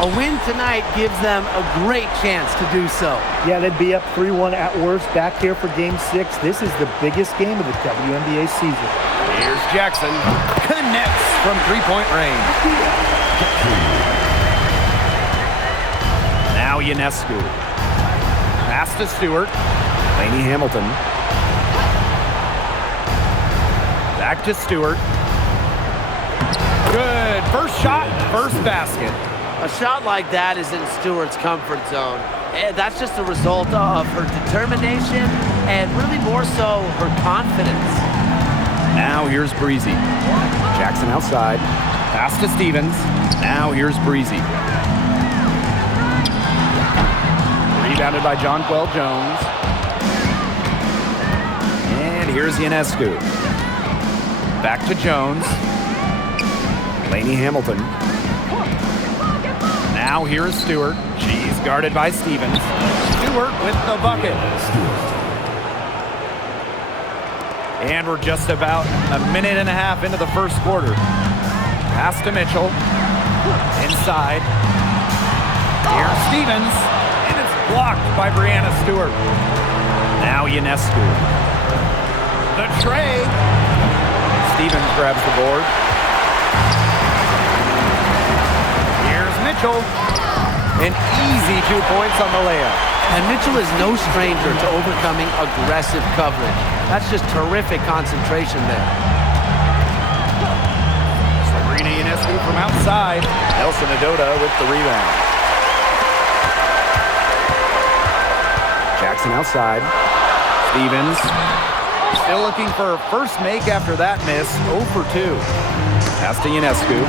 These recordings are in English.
A win tonight gives them a great chance to do so. Yeah, they'd be up 3-1 at worst back here for Game 6. This is the biggest game of the WNBA season. Here's Jackson. Connects from three-point range. Now Ionescu. Pass to Stewart. Lainey Hamilton. Back to Stewart. Good. First shot, first basket. A shot like that is in Stewart's comfort zone. And that's just a result of her determination and really more so her confidence. Now here's Breezy. Jackson outside. Pass to Stevens. Now here's Breezy. Rebounded by Jonquel Jones. And here's Ionescu. Back to Jones. Lainey Hamilton. Now here is Stewart. She's guarded by Stevens. Stewart with the bucket. And we're just about a minute and a half into the first quarter. Pass to Mitchell. Inside. Here's Stevens. And it's blocked by Breanna Stewart. Now Ionescu. The tray. Stevens grabs the board. Mitchell, an easy 2 points on the layup. And Mitchell is no stranger to overcoming aggressive coverage. That's just terrific concentration there. Sabrina Ionescu from outside. Nelson Adota with the rebound. Jackson outside. Stevens still looking for her first make after that miss. 0 for 2. Pass to Ionescu.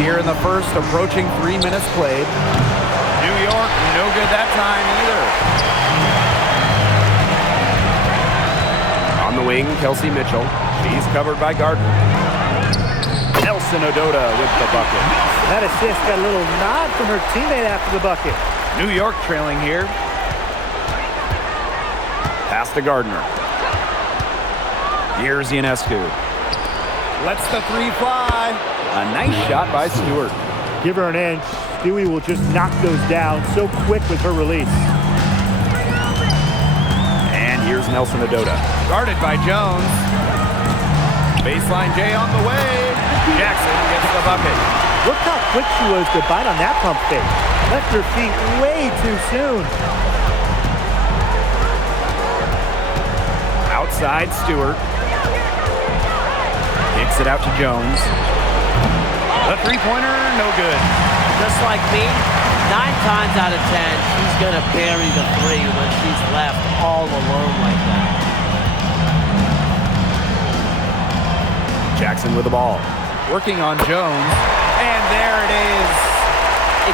Here in the first, approaching 3 minutes played. New York, no good that time either. On the wing, Kelsey Mitchell. She's covered by Gardner. Nelson Adota with the bucket. That assist got a little nod from her teammate after the bucket. New York trailing here. Pass to Gardner. Here's Ionescu. Lets the three fly. A nice shot by Stewart. Give her an inch. Stewie will just knock those down so quick with her release. And here's Nelson Adota. Guarded by Jones. Baseline J on the way. Jackson gets the bucket. Look how quick she was to bite on that pump fake. Left her feet way too soon. Outside Stewart. Kicks it out to Jones. The three-pointer, no good. Just like me, 9 times out of 10, she's going to bury the three when she's left all alone like that. Jackson with the ball. Working on Jones. And there it is.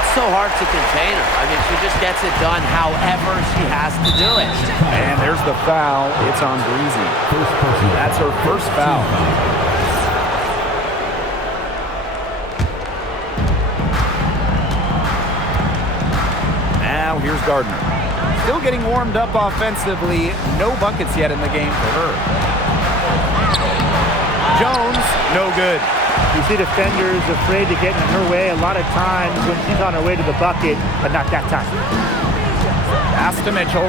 It's so hard to contain her. I mean, she just gets it done however she has to do it. And there's the foul. It's on Breezy. That's her first foul. Now here's Gardner. Still getting warmed up offensively. No buckets yet in the game for her. Jones, no good. You see defenders afraid to get in her way a lot of times when she's on her way to the bucket, but not that time. Pass to Mitchell.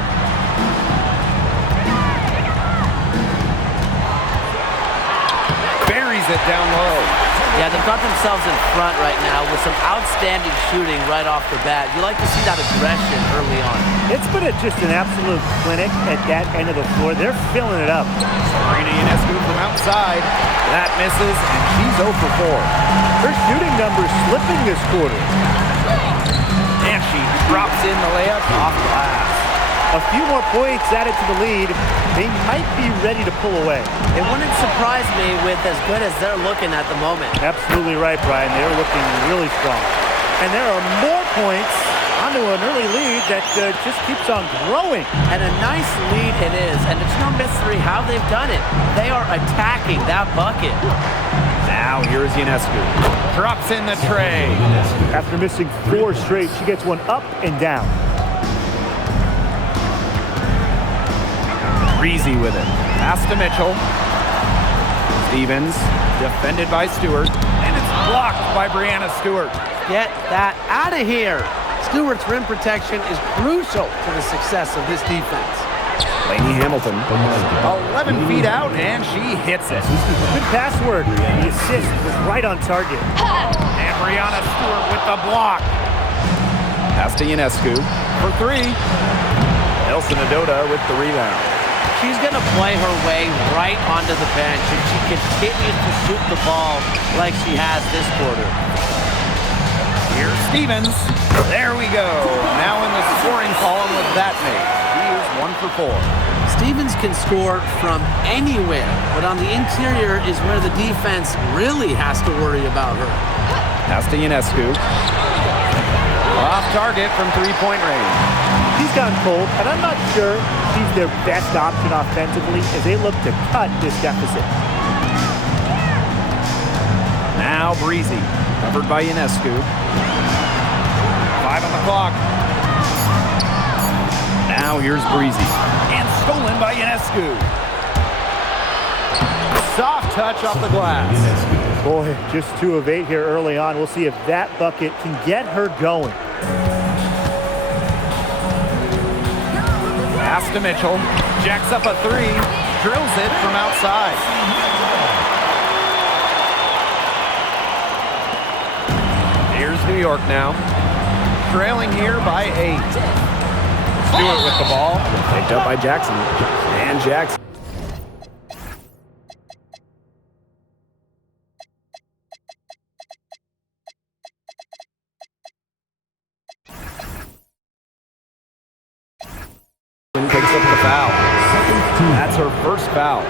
Buries it down low. Yeah, they've got themselves in front right now with some outstanding shooting right off the bat. You like to see that aggression early on. It's been just an absolute clinic at that end of the floor. They're filling it up. Sabrina Ionescu from outside. That misses, and she's 0 for 4. Her shooting numbers slipping this quarter. And she drops in the layup off glass. A few more points added to the lead. They might be ready to pull away. It wouldn't surprise me with as good as they're looking at the moment. Absolutely right, Brian. They're looking really strong. And there are more points onto an early lead that just keeps on growing. And a nice lead it is. And it's no mystery how they've done it. They are attacking that bucket. Now here's Ionescu. Drops in the tray. After missing 4 straight, she gets one up and down. Breezy with it. Pass to Mitchell. Stevens Defended by Stewart, and it's blocked by Brianna Stewart. Get that out of here. Stewart's rim protection is crucial to the success of this defense. Lainey Hamilton, 11 feet out, and she hits it. Good password. The assist was right on target. And Brianna Stewart with the block. Pass to Ionescu for three. Nelson Adota with the rebound. She's going to play her way right onto the bench if she continues to shoot the ball like she has this quarter. Here's Stevens. There we go. Now in the scoring column with that mate. He is 1 for 4. Stevens can score from anywhere, but on the interior is where the defense really has to worry about her. Pass to Ionescu. Off target from three-point range. He's gone cold, and I'm not sure he's their best option offensively as they look to cut this deficit. Now Breezy, covered by Ionescu. 5 on the clock. Now here's Breezy, and stolen by Ionescu. Soft touch off the glass. Boy, just 2 of 8 here early on. We'll see if that bucket can get her going. Pass to Mitchell, jacks up a 3, drills it from outside. Here's New York now, trailing here by 8. Stewart with the ball, picked up by Jackson, and Jackson. Picks up the foul. That's her first foul.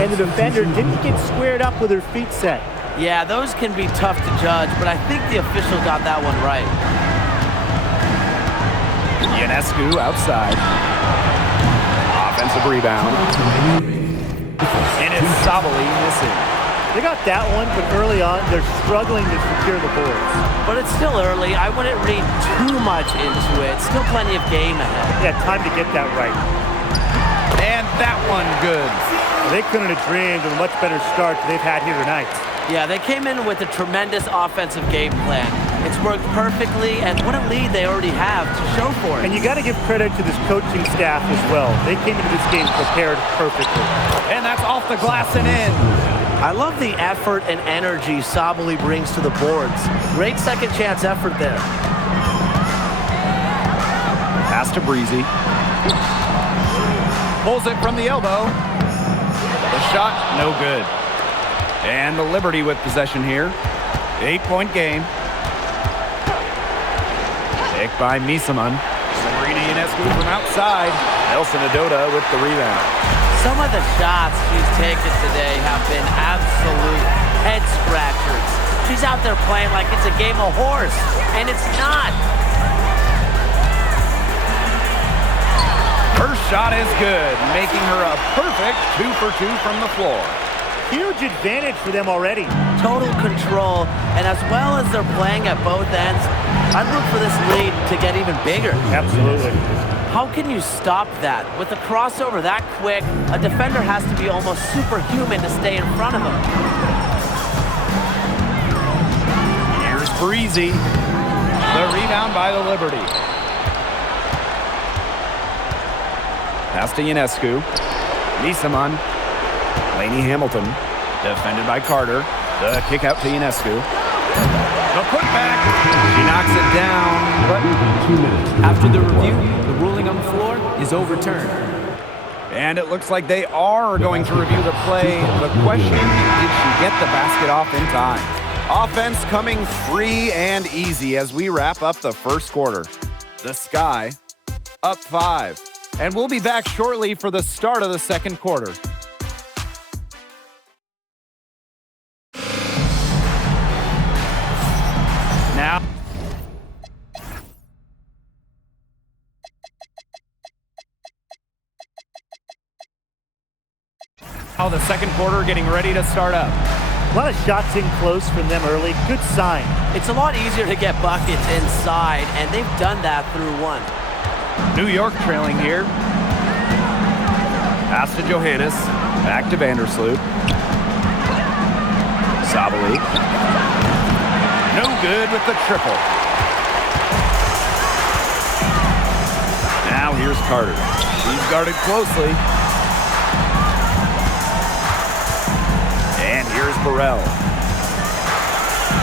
And the defender didn't get squared up with her feet set. Yeah, those can be tough to judge, but I think the official got that one right. Ionescu outside. Offensive rebound. And it's Sabali missing. They got that one, but early on, they're struggling to secure the boards. But it's still early. I wouldn't read too much into it. Still plenty of game ahead. Yeah, time to get that right. And that one good. They couldn't have dreamed of a much better start than they've had here tonight. Yeah, they came in with a tremendous offensive game plan. It's worked perfectly, and what a lead they already have to show for it. And you got to give credit to this coaching staff as well. They came into this game prepared perfectly. And that's off the glass and in. I love the effort and energy Sabali brings to the boards. Great second chance effort there. Pass to Breezy. Pulls it from the elbow. The shot, no good. And the Liberty with possession here. 8-point game. Picked by Misaman. Sabrina Ionescu from outside. Nelson Adota with the rebound. Some of the shots she's taken today have been absolute head scratchers. She's out there playing like it's a game of horse, and it's not. Her shot is good, making her a perfect 2 for 2 from the floor. Huge advantage for them already. Total control, and as well as they're playing at both ends, I'd look for this lead to get even bigger. Absolutely. How can you stop that? With a crossover that quick, a defender has to be almost superhuman to stay in front of him. Here's Breezy. The rebound by the Liberty. Pass to Ionescu. Misaman. Lainey Hamilton. Defended by Carter. The kick out to Ionescu. The putback. She knocks it down. But after the review, the ruling on the floor is overturned. And it looks like they are going to review the play. The question, did she get the basket off in time? Offense coming free and easy as we wrap up the first quarter. The Sky up 5. And we'll be back shortly for the start of the second quarter. Now, the second quarter getting ready to start up. A lot of shots in close from them early. Good sign. It's a lot easier to get buckets inside, and they've done that through one. New York trailing here. Pass to Johannes. Back to Vandersloot. Sabali. No good with the triple. Now here's Carter. He's guarded closely. And here's Burrell.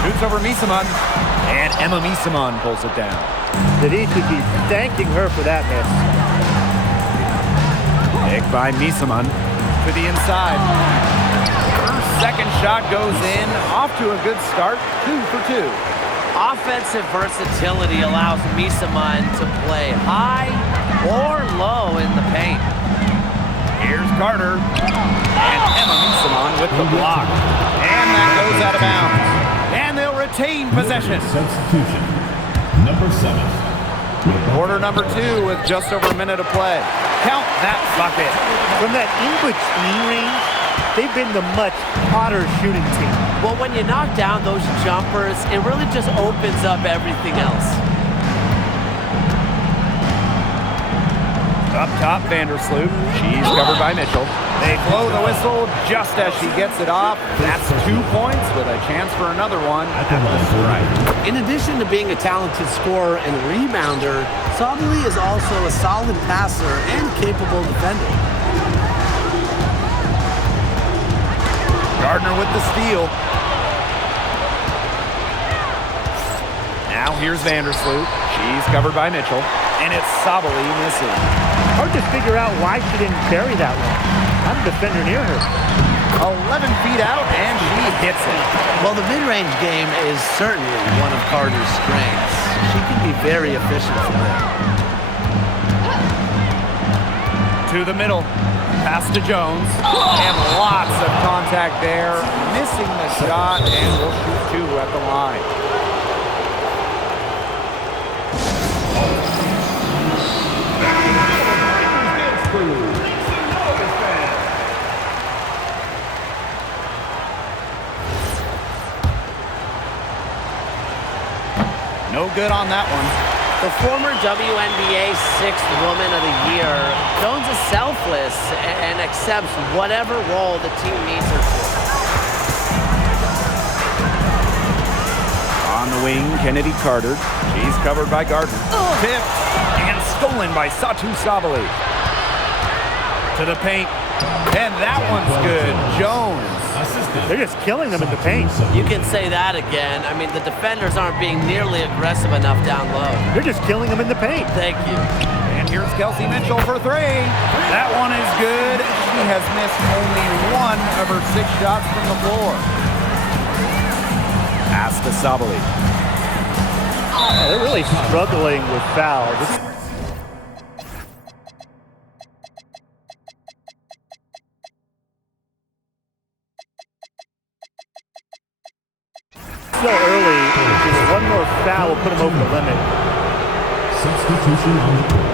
Shoots over Misaman. And Emma Misaman pulls it down. That he should be thanking her for that miss. Picked by Misaman to the inside. Her second shot goes in. Off to a good start. 2 for 2. Offensive versatility allows Misaman to play high or low in the paint. Here's Carter. And Emma Misaman with the block. And that goes out of bounds. And they'll retain possession. Substitution. Number 7. Quarter number 2 with just over a minute to play. Count that bucket. From that in-between range, they've been the much hotter shooting team. Well, when you knock down those jumpers, it really just opens up everything else. Up top, Vandersloot. She's covered by Mitchell. They blow the whistle just as she gets it off. That's 2 points with a chance for another one at the strike. In addition to being a talented scorer and rebounder, Sabali is also a solid passer and capable defender. Gardner with the steal. Now here's Vandersloot. She's covered by Mitchell. And it's Sabali missing. Hard to figure out why she didn't bury that one. Not a defender near her. 11 feet out, and she hits it. Well, the mid-range game is certainly one of Carter's strengths. She can be very efficient from there. To the middle. Pass to Jones. And lots of contact there. Missing the shot, and will shoot 2 at the line. No good on that one. The former WNBA 6th Woman of the Year, Jones is selfless and accepts whatever role the team needs her for. On the wing, Kennedy Carter. She's covered by Gardner. Tipped and stolen by Satu Sabali. To the paint. And that one's good. Jones. They're just killing them in the paint. You can say that again. I mean, the defenders aren't being nearly aggressive enough down low. They're just killing them in the paint. Thank you. And here's Kelsey Mitchell for 3. That one is good. She has missed only 1 of her 6 shots from the floor. Pass to Sabali. They're really struggling with fouls. So early, just one more foul will put them over the limit. Substitution on the court.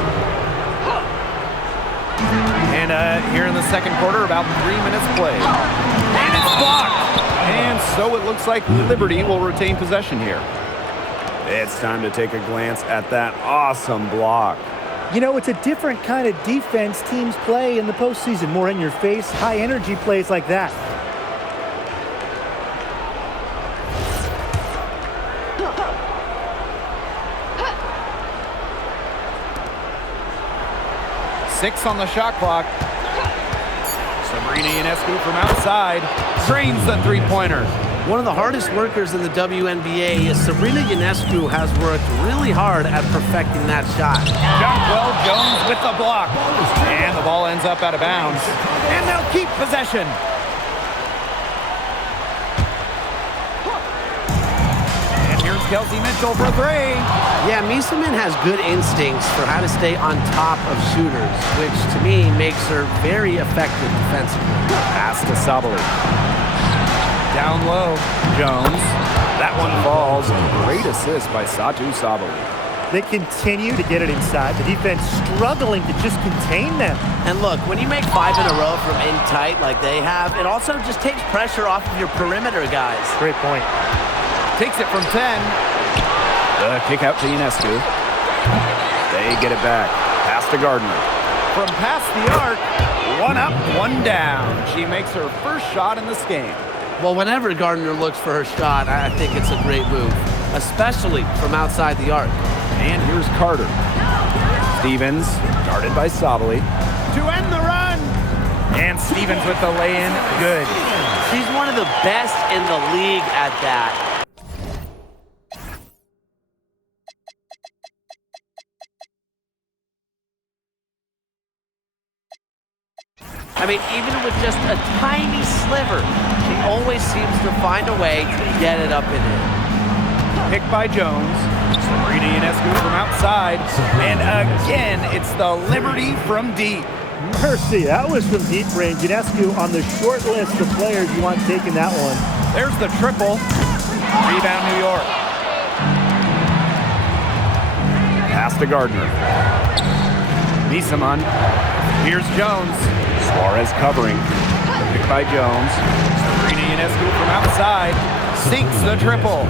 And here in the second quarter, about 3 minutes played. And it's blocked. And so it looks like Liberty will retain possession here. It's time to take a glance at that awesome block. You know, it's a different kind of defense teams play in the postseason. More in your face, high energy plays like that. Six on the shot clock. Sabrina Ionescu from outside drains the three-pointer. One of the hardest workers in the WNBA, Sabrina Ionescu has worked really hard at perfecting that shot. Jonquel Jones with the block. And the ball ends up out of bounds. And they'll keep possession. And here's Kelsey Mitchell for 3. Yeah, Misaman has good instincts for how to stay on top of shooters, which to me makes her very effective defensively. Pass to Sabali. Down low, Jones. That one falls. Great assist by Satu Sabali. They continue to get it inside. The defense struggling to just contain them. And look, when you make 5 in a row from in tight like they have, it also just takes pressure off of your perimeter guys. Great point. Takes it from 10. The kick out to Ionescu. They get it back. Pass to Gardner. From past the arc, 1 up, 1 down. She makes her first shot in this game. Well, whenever Gardner looks for her shot, I think it's a great move, especially from outside the arc. And here's Carter. Stevens, guarded by Sabali. To end the run! And Stevens with the lay-in, good. She's one of the best in the league at that. I mean, even with just a tiny sliver, she always seems to find a way to get it up and in. Picked by Jones. Sabrina Ionescu from outside. And again, it's the Liberty from deep. Mercy, that was from deep range. Ionescu on the short list of players you want taking that one. There's the triple. Rebound, New York. Pass to Gardner. Nisaman. Here's Jones. Suarez covering. Picked by Jones. Sabrina Ionescu from outside. Sinks the triple.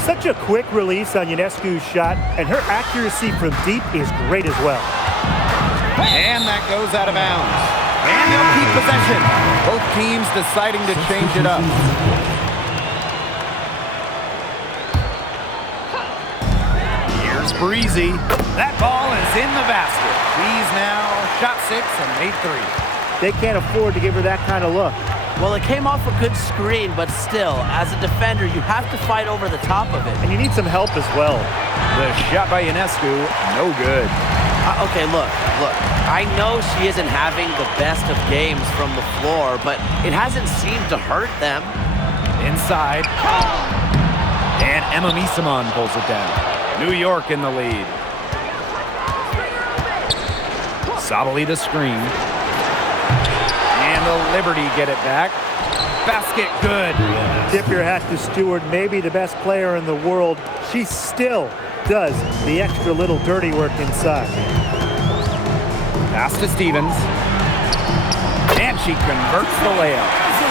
Such a quick release on Ionescu's shot, and her accuracy from deep is great as well. And that goes out of bounds. And they'll keep possession. Both teams deciding to change it up. Here's Breezy. That ball is in the basket. She's now shot 6 and made 3. They can't afford to give her that kind of look. Well, it came off a good screen, but still, as a defender, you have to fight over the top of it. And you need some help as well. The shot by Ionescu, no good. Okay, look. I know she isn't having the best of games from the floor, but it hasn't seemed to hurt them. Inside. And Emma Nisaman pulls it down. New York in the lead. Sabali the screen. And the Liberty get it back. Basket good. Tip your hat to Stewart, maybe the best player in the world. She still does the extra little dirty work inside. Pass to Stevens. And she converts the layup.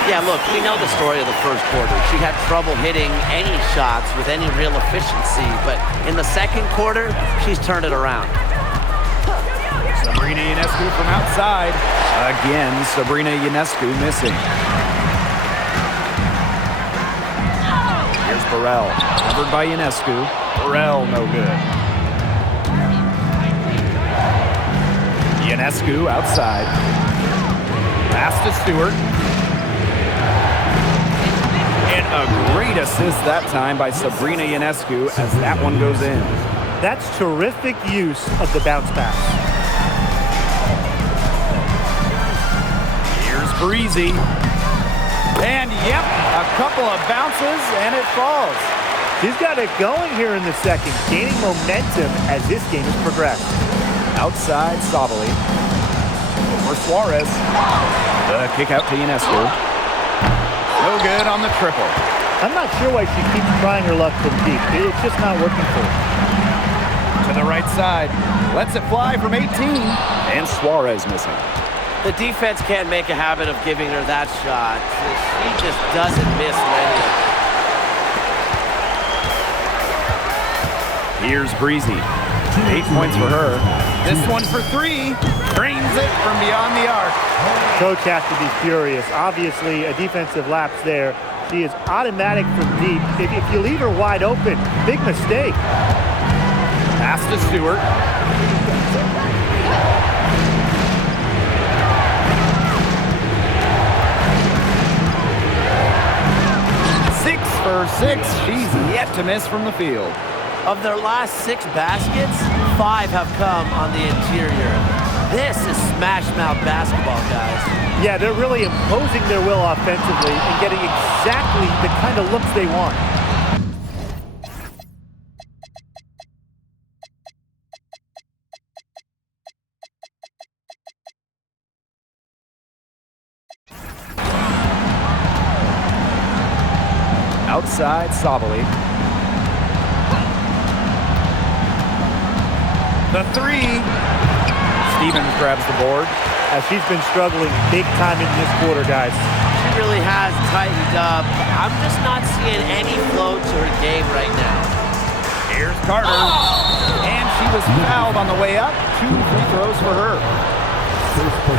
Yeah, look, we know the story of the first quarter. She had trouble hitting any shots with any real efficiency, but in the second quarter, she's turned it around. Sabrina Ionescu from outside. Again, Sabrina Ionescu missing. Here's Burrell, covered by Ionescu. Burrell, no good. Ionescu outside. Pass to Stewart. And a great assist that time by Sabrina Ionescu as that one goes in. That's terrific use of the bounce pass. Here's Breezy. And yep, a couple of bounces and it falls. She's got it going here in the second, gaining momentum as this game has progressed. Outside Sabali. Over Suarez. The kick out to Ionescu. No good on the triple. I'm not sure why she keeps trying her luck from deep. It's just not working for her. To the right side. Lets it fly from 18. And Suarez missing. The defense can't make a habit of giving her that shot. She just doesn't miss many. Here's Breezy. 8 points for her. This one for 3. Drains it from beyond the arc. Coach has to be furious. Obviously, a defensive lapse there. She is automatic from deep. If you leave her wide open, big mistake. Pass to Stewart. For 6, she's yet to miss from the field. Of their last 6 baskets, 5 have come on the interior. This is smash mouth basketball, guys. Yeah, they're really imposing their will offensively and getting exactly the kind of looks they want. Outside Sabali. The 3. Stevens grabs the board. As she's been struggling big time in this quarter, guys. She really has tightened up. I'm just not seeing any flow to her game right now. Here's Carter. And she was fouled on the way up. 2 free throws for her.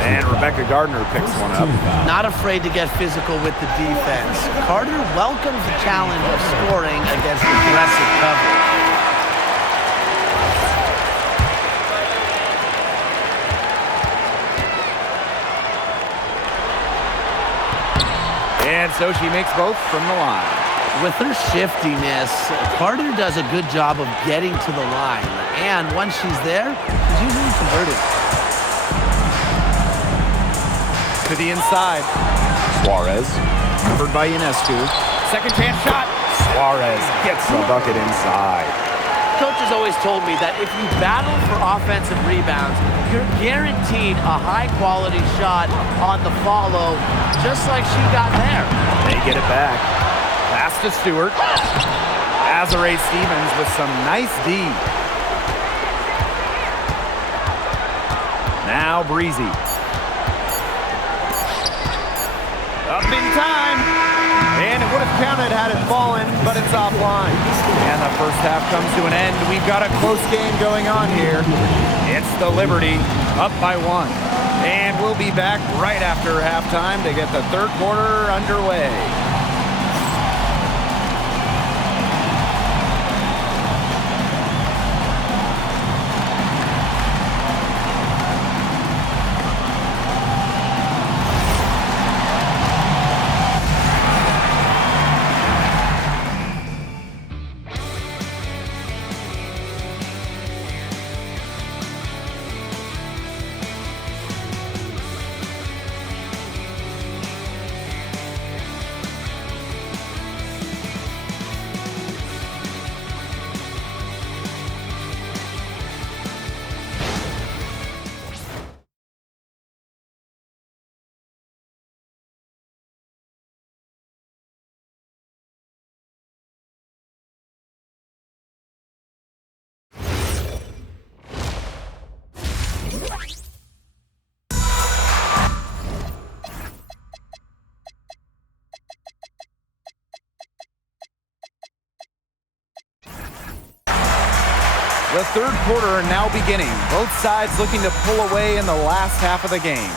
And Rebecca Gardner picks one up. Not afraid to get physical with the defense. Carter welcomes the challenge of scoring against aggressive coverage. And so she makes both from the line. With her shiftiness, Carter does a good job of getting to the line. And once she's there, she's usually converted. To the inside. Suarez, covered by Ionescu. Second chance shot. Suarez gets the bucket inside. Coach has always told me that if you battle for offensive rebounds, you're guaranteed a high-quality shot on the follow, just like she got there. They get it back. Pass to Stewart. Azurá Stevens with some nice D. Now Breezy. Up in time. And it would have counted had it fallen, but it's offline. And the first half comes to an end. We've got a close game going on here. It's the Liberty up by 1. And we'll be back right after halftime to get the third quarter underway. The third quarter now beginning. Both sides looking to pull away in the last half of the game.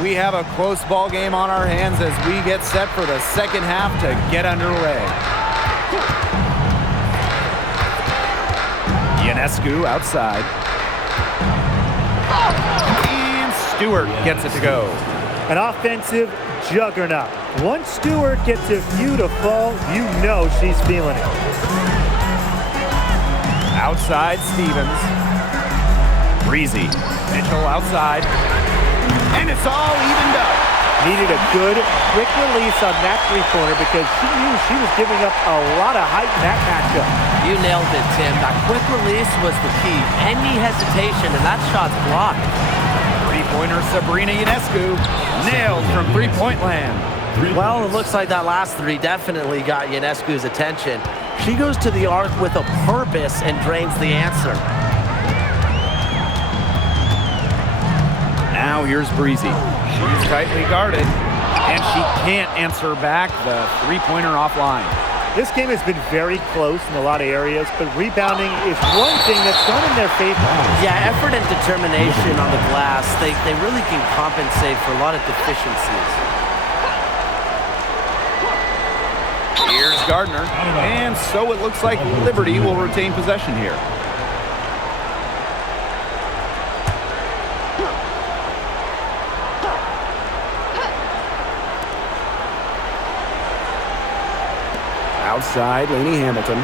We have a close ball game on our hands as we get set for the second half to get underway. Ionescu outside. And Stewart gets it to go. An offensive juggernaut. Once Stewart gets a few to fall, you know she's feeling it. Outside Stevens. Breezy. Mitchell outside. And it's all evened up. Needed a good, quick release on that three-pointer because she knew she was giving up a lot of height in that matchup. You nailed it, Tim. That quick release was the key. Any hesitation, and that shot's blocked. Three-pointer Sabrina Ionescu. Nailed from three-point land. Well, it looks like that last three definitely got Ionescu's attention. She goes to the arc with a purpose and drains the answer. Now here's Breezy. She's tightly guarded, and she can't answer back the three-pointer offline. This game has been very close in a lot of areas, but rebounding is one thing that's gone in their favor. Yeah, effort and determination on the glass, they really can compensate for a lot of deficiencies. Here's Gardner, and so it looks like Liberty will retain possession here. Outside, Lainey Hamilton.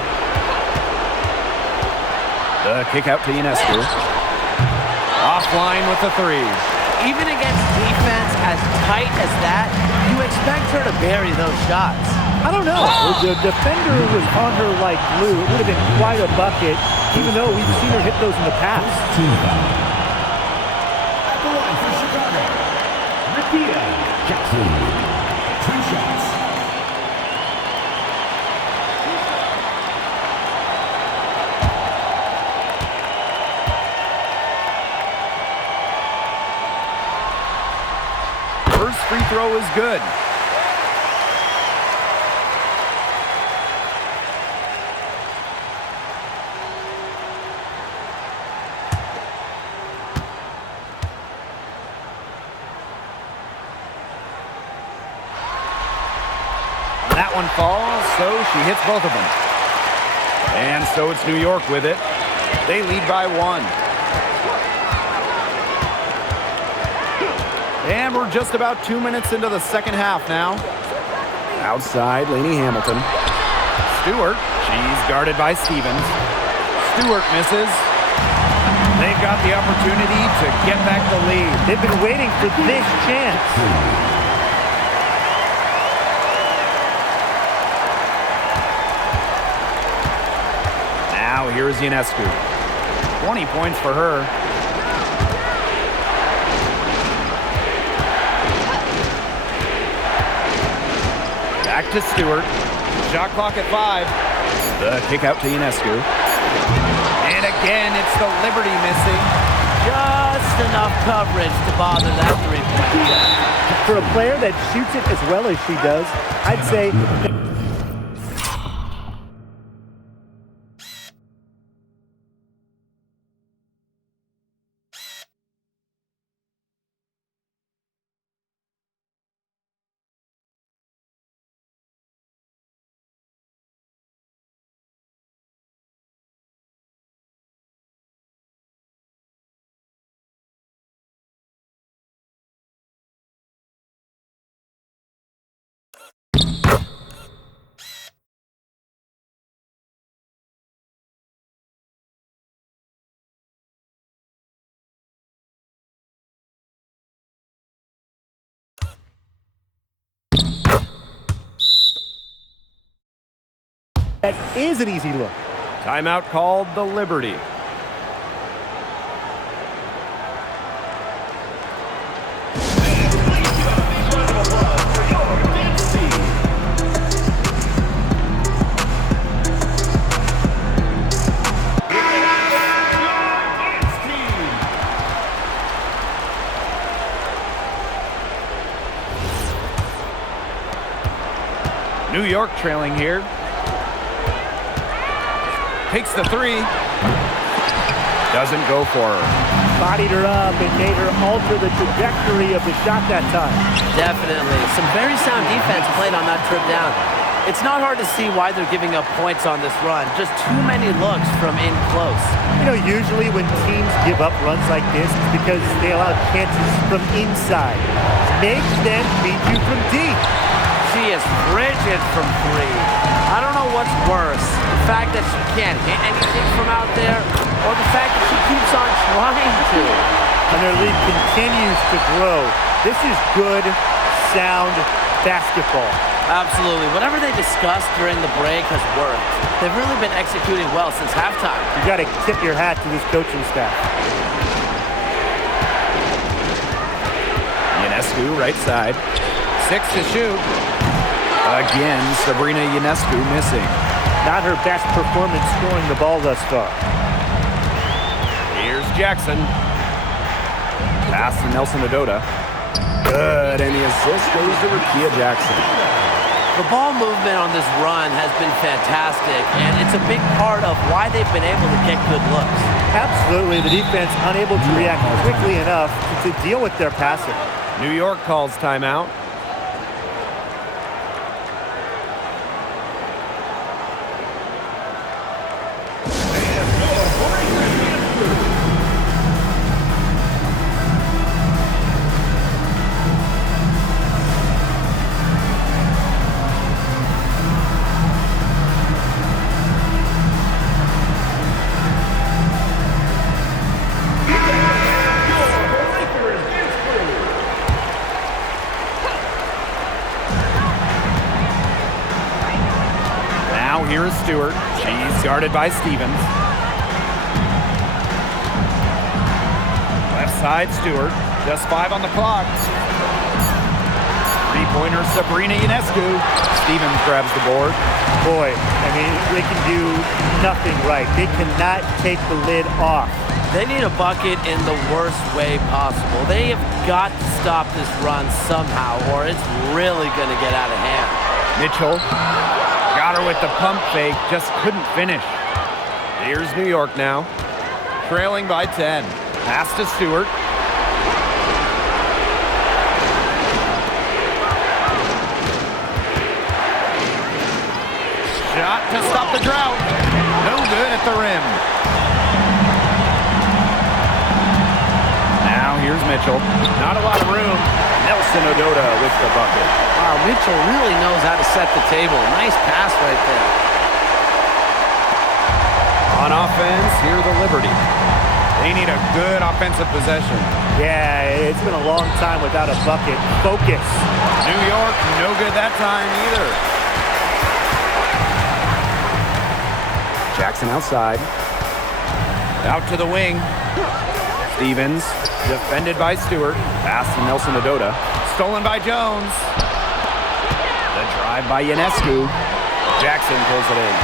The kick out to Ionescu. Offline with the three. Even against defense as tight as that, you expect her to bury those shots. I don't know. The defender was on her like glue. It would have been quite a bucket, even though we've seen her hit those in the past. At the line for Chicago, Nikita Jackson. 2 shots. free throw is good. That one falls, so she hits both of them. And so it's New York with it. They lead by 1. And we're just about 2 minutes into the second half now. Outside, Lainey Hamilton. Stewart, she's guarded by Stevens. Stewart misses. They've got the opportunity to get back the lead. They've been waiting for this chance. Now here's Ionescu. 20 points for her. Back to Stewart. Shot clock at 5. The kick out to Ionescu. And again, it's the Liberty missing. Just enough coverage to bother that three-point shot. For a player that shoots it as well as she does, I'd say that is an easy look. Timeout called the Liberty. New York trailing here. Takes the 3. Doesn't go for her. Bodied her up and made her alter the trajectory of the shot that time. Definitely. Some very sound defense played on that trip down. It's not hard to see why they're giving up points on this run. Just too many looks from in close. You know, usually when teams give up runs like this, it's because they allow chances from inside. Make them beat you from deep. She is frigid from 3. I don't know what's worse, the fact that she can't hit anything from out there, or the fact that she keeps on trying to. And their lead continues to grow. This is good, sound basketball. Absolutely. Whatever they discussed during the break has worked. They've really been executing well since halftime. You got to tip your hat to this coaching staff. Ionescu, right side. 6 to shoot. Again, Sabrina Ionescu missing. Not her best performance scoring the ball thus far. Here's Jackson. Pass to Nelson Adota. Good, and the assist goes to Rickea Jackson. The ball movement on this run has been fantastic, and it's a big part of why they've been able to get good looks. Absolutely, the defense unable to react quickly enough to deal with their passing. New York calls timeout. Here is Stewart. She's guarded by Stevens. Left side, Stewart. Just 5 on the clock. Three-pointer, Sabrina Ionescu. Stevens grabs the board. Boy, I mean, they can do nothing right. They cannot take the lid off. They need a bucket in the worst way possible. They have got to stop this run somehow, or it's really going to get out of hand. Mitchell got her with the pump fake, just couldn't finish. Here's New York now, trailing by 10. Pass to Stewart. Shot to stop the drought. No good at the rim. Now here's Mitchell. Not a lot of room. Nelson Ododa with the bucket. Wow, Mitchell really knows how to set the table. Nice pass right there. On offense, here the Liberty. They need a good offensive possession. Yeah, it's been a long time without a bucket. Focus. New York, no good that time either. Jackson outside. Out to the wing. Stevens, defended by Stewart. Pass to Nelson Ododa. Stolen by Jones. The drive by Ionescu. Jackson pulls it in.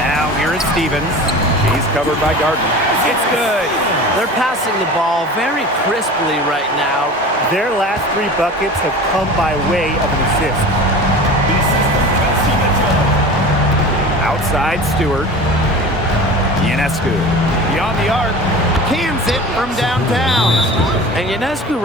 Now here is Stevens. He's covered by Gardner. It's good. They're passing the ball very crisply right now. Their last 3 buckets have come by way of an assist. Outside Stewart. Ionescu. Beyond the arc. Cans it from downtown. And Ionescu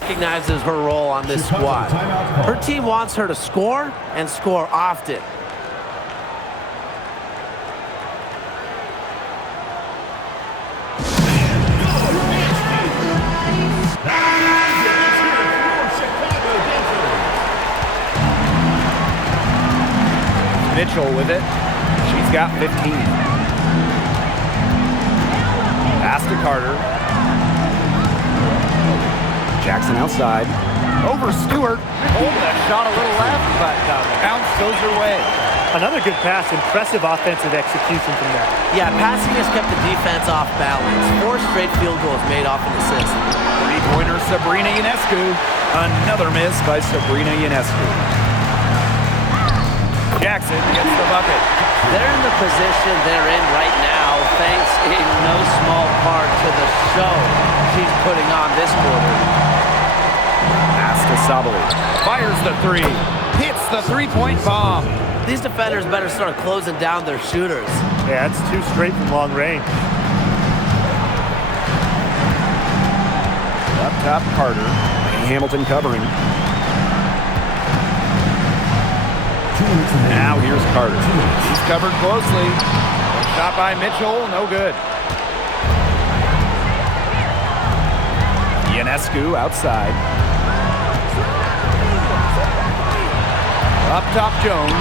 recognizes her role on this squad. Her team wants her to score and score often. Mitchell with it. She's got 15. Pass to Carter. Jackson outside. Over Stewart. Oh, that shot a little left, but bounce goes her way. Another good pass. Impressive offensive execution from them. Yeah, passing has kept the defense off balance. 4 straight field goals made off an assist. Three-pointer Sabrina Ionescu. Another miss by Sabrina Ionescu. Jackson gets the bucket. They're in the position they're in right now thanks in no small part to the show she's putting on this quarter. Pass to Sabali. Fires the 3. Hits the three-point bomb. These defenders better start closing down their shooters. Yeah, that's 2 straight from long range. Up top, Carter. Hamilton covering. Now here's Carter. He's covered closely. Shot by Mitchell, no good. Ionescu outside. Up top, Jones.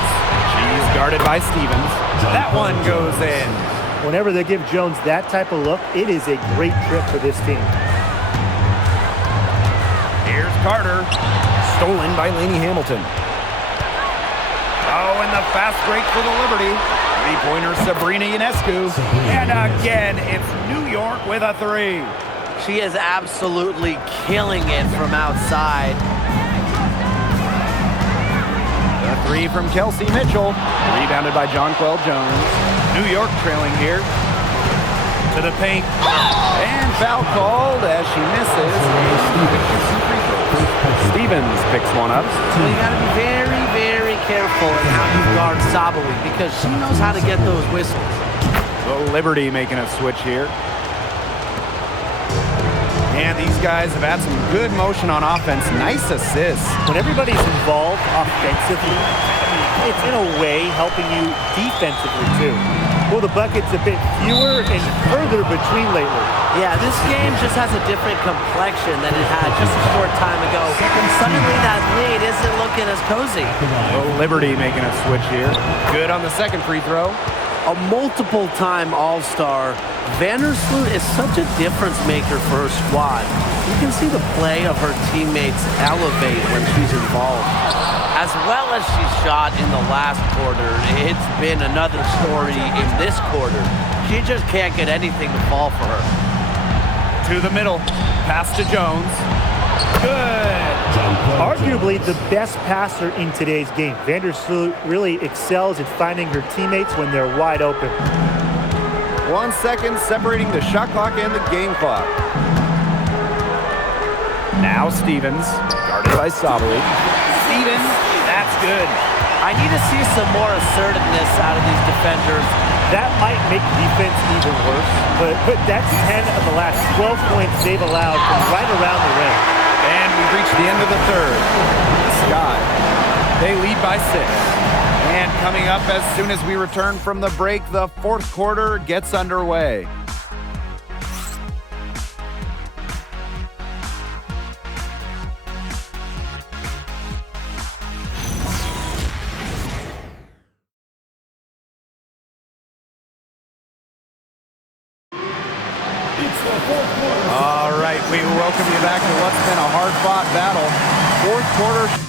She's guarded by Stevens. That one goes in. Whenever they give Jones that type of look, it is a great trip for this team. Here's Carter. Stolen by Lainey Hamilton. Oh, and the fast break for the Liberty. Three-pointer Sabrina Ionescu. And again, it's New York with a 3. She is absolutely killing it from outside. The 3 from Kelsey Mitchell. Rebounded by Jonquel Jones. New York trailing here. To the paint. And foul called as she misses. Stevens picks one up. So you got to be very, very careful in how you guard Sabali because she knows how to get those whistles. The Liberty making a switch here. And these guys have had some good motion on offense. Nice assists. When everybody's involved offensively, it's in a way helping you defensively too. Well, the bucket's a bit fewer and further between lately. Yeah, this game just has a different complexion than it had just a short time ago. And suddenly that lead isn't looking as cozy. The Liberty making a switch here. Good on the second free throw. A multiple-time All-Star, Vandersloot is such a difference maker for her squad. You can see the play of her teammates elevate when she's involved. As well as she shot in the last quarter, it's been another story in this quarter. She just can't get anything to fall for her. To the middle. Pass to Jones. Good. Arguably the best passer in today's game. Vandersloot really excels at finding her teammates when they're wide open. 1 second separating the shot clock and the game clock. Now Stevens, guarded by Sabally. Stevens, that's good. I need to see some more assertiveness out of these defenders. That might make defense even worse, but that's 10 of the last 12 points they've allowed from right around the rim. And we've reached the end of the third. Sky, they lead by 6. And coming up as soon as we return from the break, the fourth quarter gets underway. All right, we welcome you back to what's been a hard-fought battle. Fourth quarter.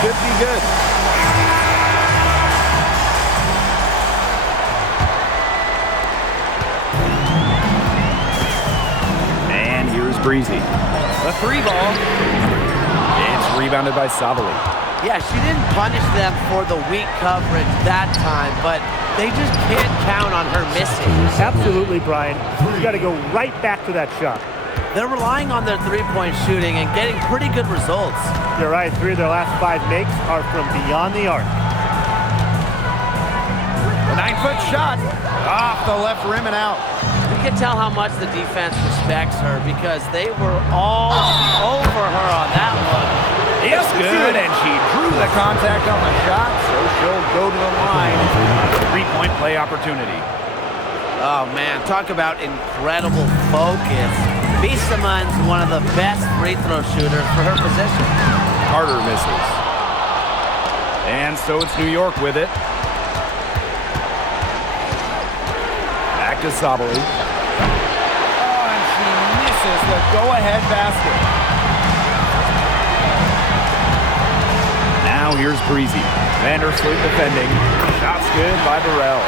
Should be good. And here's Breezy. The 3 ball. It's rebounded by Sabally. Yeah, she didn't punish them for the weak coverage that time, but they just can't count on her missing. Absolutely, Brian. You got to go right back to that shot. They're relying on their three-point shooting and getting pretty good results. You're right. 3 of their last 5 makes are from beyond the arc. The 9-foot shot off the left rim and out. You can tell how much the defense respects her because they were all over her on that one. It's good, and she drew the contact on the shot, so she'll go to the line. 3-point play opportunity. Oh, man, talk about incredible focus. Bissamon's one of the best free throw shooters for her position. Carter misses. And so it's New York with it. Back to Sabally. Oh, and she misses the go-ahead basket. Now here's Breezy. Vandersloot defending. Shots good by Burrell.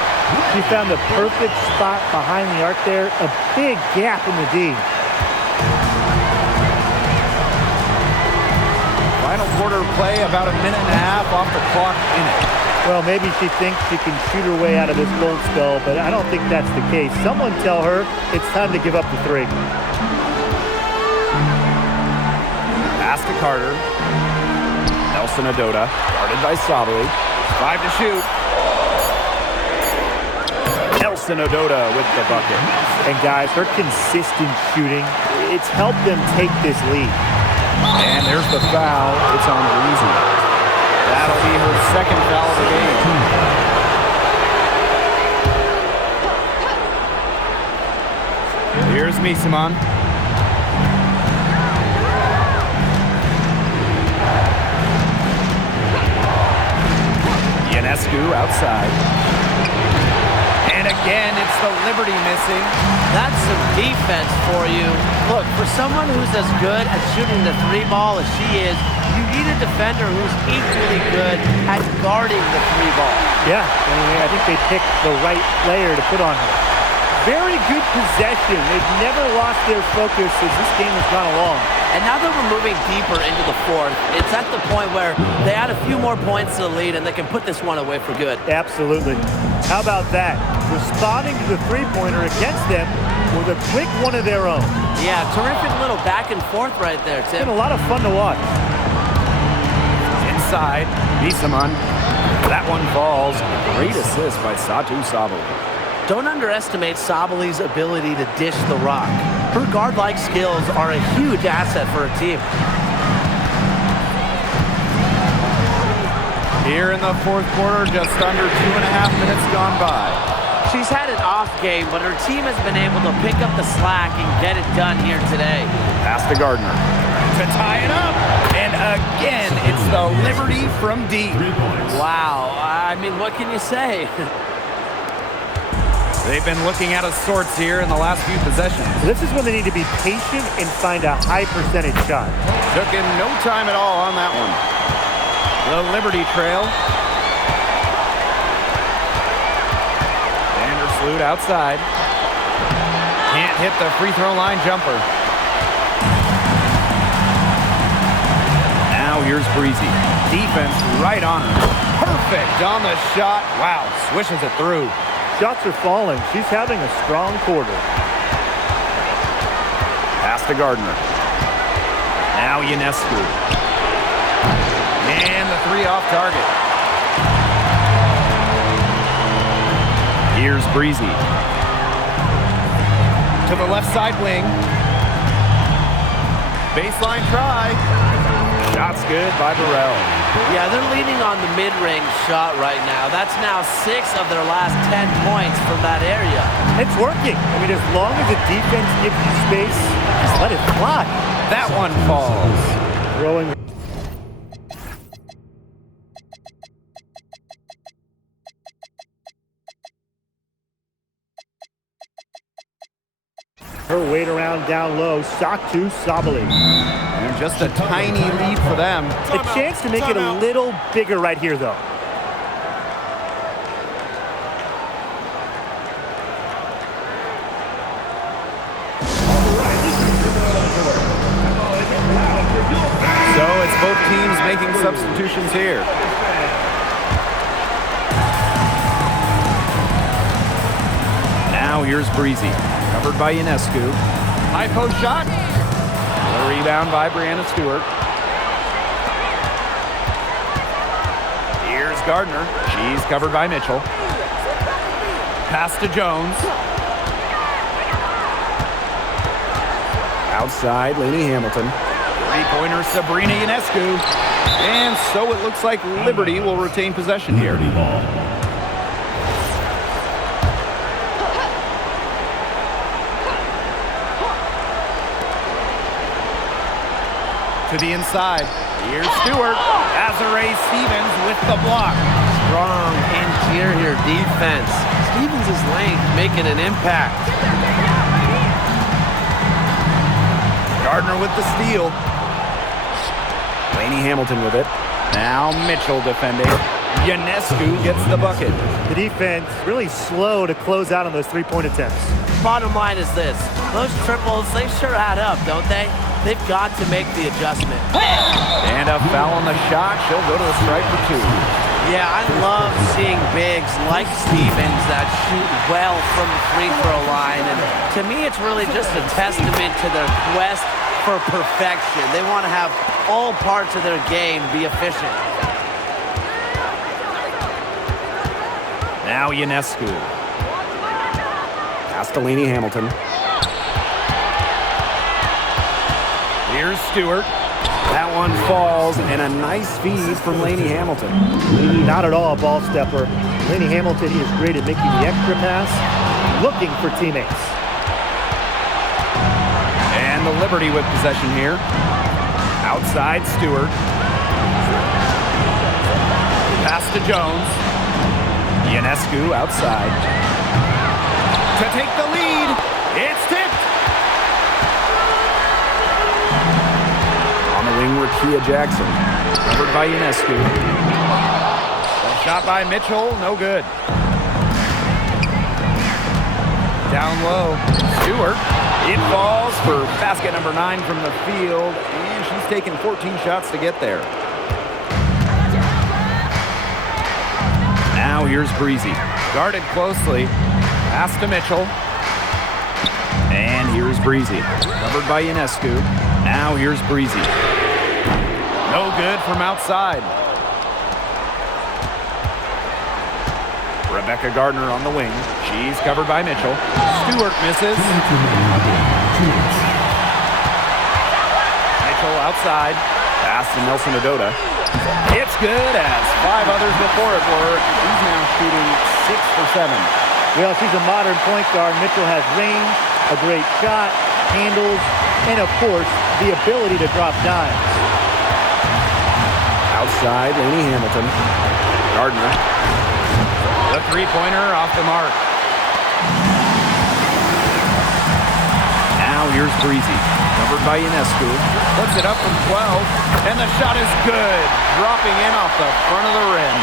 She found the perfect spot behind the arc there. A big gap in the D. Final quarter play, about a minute and a half off the clock in it. Well, maybe she thinks she can shoot her way out of this gold spell, but I don't think that's the case. Someone tell her it's time to give up the 3. Pass to Carter. Nelson Adota, guarded by Sabally. 5 to shoot. Nelson Adota with the bucket. And guys, her consistent shooting, it's helped them take this lead. And there's the foul. It's on Breezy. That'll be her second foul of the game. Here's Bissamon. Ionescu outside. And again, it's the Liberty missing. That's some defense for you. Look, for someone who's as good at shooting the 3 ball as she is, you need a defender who's equally good at guarding the 3 ball. Yeah, I think they picked the right player to put on her. Very good possession. They've never lost their focus as this game has gone along. And now that we're moving deeper into the fourth, it's at the point where they add a few more points to the lead and they can put this one away for good. Absolutely. How about that? Responding to the 3-pointer against them with a quick one of their own. Yeah, terrific little back and forth right there, Tim. It's been a lot of fun to watch. Inside, Bissamon. That one falls. Great assist by Satou Sabally. Don't underestimate Sabally's ability to dish the rock. Her guard-like skills are a huge asset for a team. Here in the fourth quarter, just under 2.5 minutes gone by. She's had an off game, but her team has been able to pick up the slack and get it done here today. Pass to Gardner to tie it up. And again, it's the Liberty from deep. 3 points. Wow. I mean, what can you say? They've been looking out of sorts here in the last few possessions. This is when they need to be patient and find a high percentage shot. Took in no time at all on that one. The Liberty trail. Vandersloot outside. Can't hit the free throw line jumper. Now here's Breezy. Defense right on her. Perfect on the shot. Wow, swishes it through. Shots are falling. She's having a strong quarter. Pass to Gardner. Now Ionescu. And the three off target. Here's Breezy. To the left side wing. Baseline try. Shot's good by Burrell. Yeah, they're leaning on the mid-range shot right now. That's now 6 of their last 10 points from that area. It's working. I mean, as long as the defense gives you space, just let it fly. That one falls. Throwing. Her weight around down low. Satou Sabally. And just a tiny lead for them. A chance to make it a little bigger right here, though. So it's both teams making substitutions here. Now here's Breezy. Covered by Ionescu. High post shot. A rebound by Brianna Stewart. Here's Gardner. She's covered by Mitchell. Pass to Jones. Outside, Lainey Hamilton. Three-pointer, Sabrina Ionescu. And so it looks like Liberty will retain possession here. Liberty ball. To the inside. Here's Stewart. Azarae Stevens with the block. Strong interior defense. Stevens' length making an impact. Gardner with the steal. Lainey Hamilton with it. Now Mitchell defending. Ionescu gets the bucket. The defense really slow to close out on those three-point attempts. Bottom line is this. Those triples, they sure add up, don't they? They've got to make the adjustment. And a foul on the shot. She'll go to the strike for 2. Yeah, I love seeing bigs like Stevens that shoot well from the free throw line. And to me, it's really just a testament to their quest for perfection. They want to have all parts of their game be efficient. Now Ionescu. Pass to Lainey Hamilton. Here's Stewart. That one falls, and a nice feed from Lainey Hamilton. Not at all a ball stepper. Lainey Hamilton is great at making the extra pass, looking for teammates. And the Liberty with possession here. Outside Stewart. Pass to Jones. Ionescu outside. To take the lead. It's tipped. On the wing, Rakia Jackson. Covered by Ionescu. A shot by Mitchell. No good. Down low. Stewart. It falls for basket number 9 from the field. And she's taken 14 shots to get there. Now here's Breezy. Guarded closely. Pass to Mitchell. And here's Breezy. Covered by Ionescu. Now here's Breezy. No good from outside. Rebecca Gardner on the wing. She's covered by Mitchell. Stewart misses. Mitchell outside. Pass to Nelson Adota. It's good as 5 others before it were. He's now shooting 6 for 7. Well, she's a modern point guard. Mitchell has range, a great shot, handles, and of course, the ability to drop dimes. Outside, Lainey Hamilton. Gardner. The three-pointer off the mark. Now here's Breezy. Covered by Ionescu. Puts it up from 12. And the shot is good. Dropping in off the front of the rim.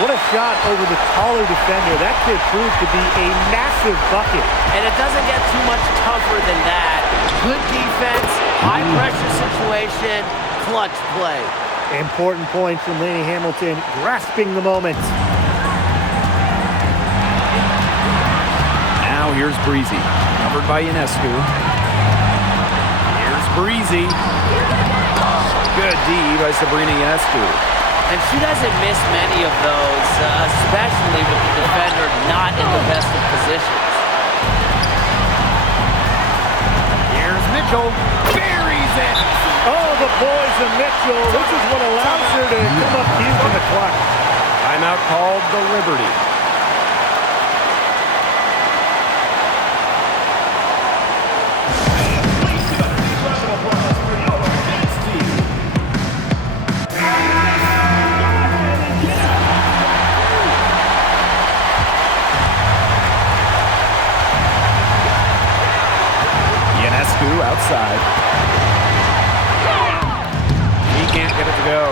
What a shot over the taller defender. That could prove to be a massive bucket. And it doesn't get too much tougher than that. Good defense, high pressure situation, clutch play. Important points from Lainey Hamilton, grasping the moment. Now here's Breezy. Covered by Ionescu. Here's Breezy. Good D by Sabrina Ionescu. And she doesn't miss many of those, especially with the defender not in the best of positions. Here's Mitchell. Buries it. Oh, the boys of Mitchell. This is what allows her to come up huge in the clock. Timeout called the Liberty. Outside. He can't get it to go.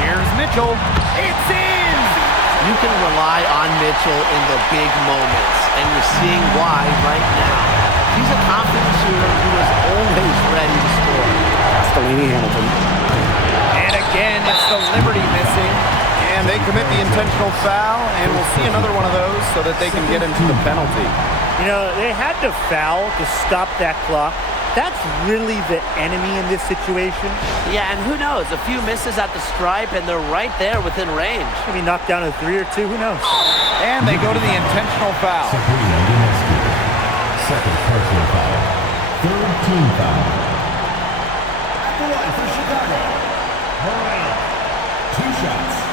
Here's Mitchell. It's in! You can rely on Mitchell in the big moments, and you're seeing why right now. She's a confident shooter who is always ready to score. That's Delaney Hamilton. And again, it's the Liberty missing. And they commit the intentional foul, and we'll see another one of those so that they can get into the penalty. You know, they had to foul to stop that clock. That's really the enemy in this situation. Yeah, and who knows? A few misses at the stripe, and they're right there within range. Maybe knocked down a 3 or 2, who knows? And they go to the intentional foul. Sabrina Ionescu. Second personal foul. Third team foul. At the line for Chicago. Bryant. 2 shots.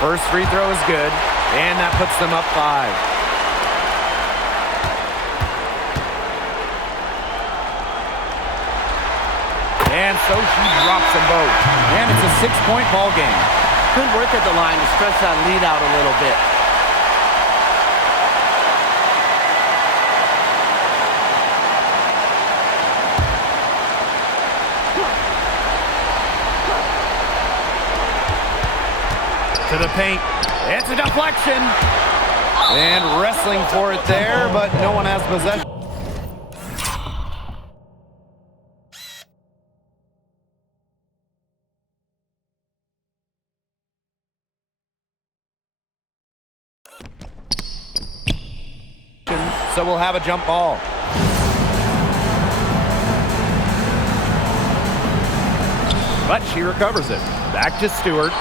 First free throw is good, and that puts them up 5. And so she drops them both. And it's a 6-point ball game. Good work at the line to stretch that lead out a little bit. To the paint. It's a deflection. And wrestling for it there, but no one has possession. So we'll have a jump ball. But she recovers it. Back to Stewart.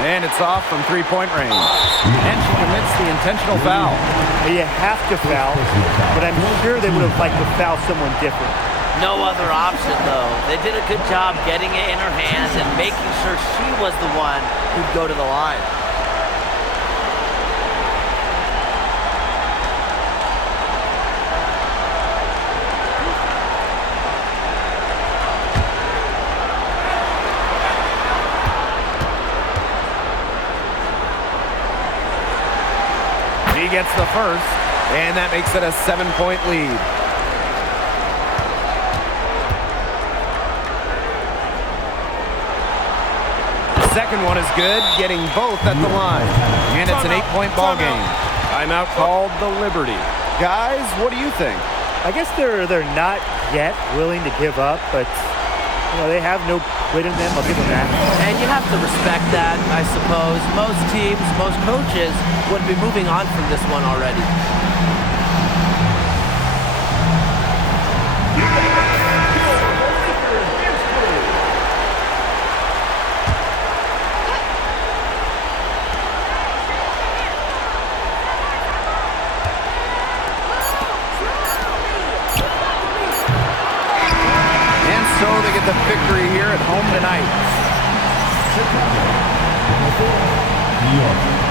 And it's off from 3-point range. And she commits the intentional foul. You have to foul, but I'm sure they would have liked to foul someone different. No other option, though. They did a good job getting it in her hands and making sure she was the one who'd go to the line. He gets the first, and that makes it a 7-point lead. The second one is good, getting both at the line. And it's an 8-point ball game. Timeout called the Liberty. Guys, what do you think? I guess they're not yet willing to give up, but you know, they have no quit in them. I'll give them that. And you have to respect that, I suppose. Most teams, most coaches would be moving on from this one already. so they get the victory here at home tonight. Chicago. Number 4, New York.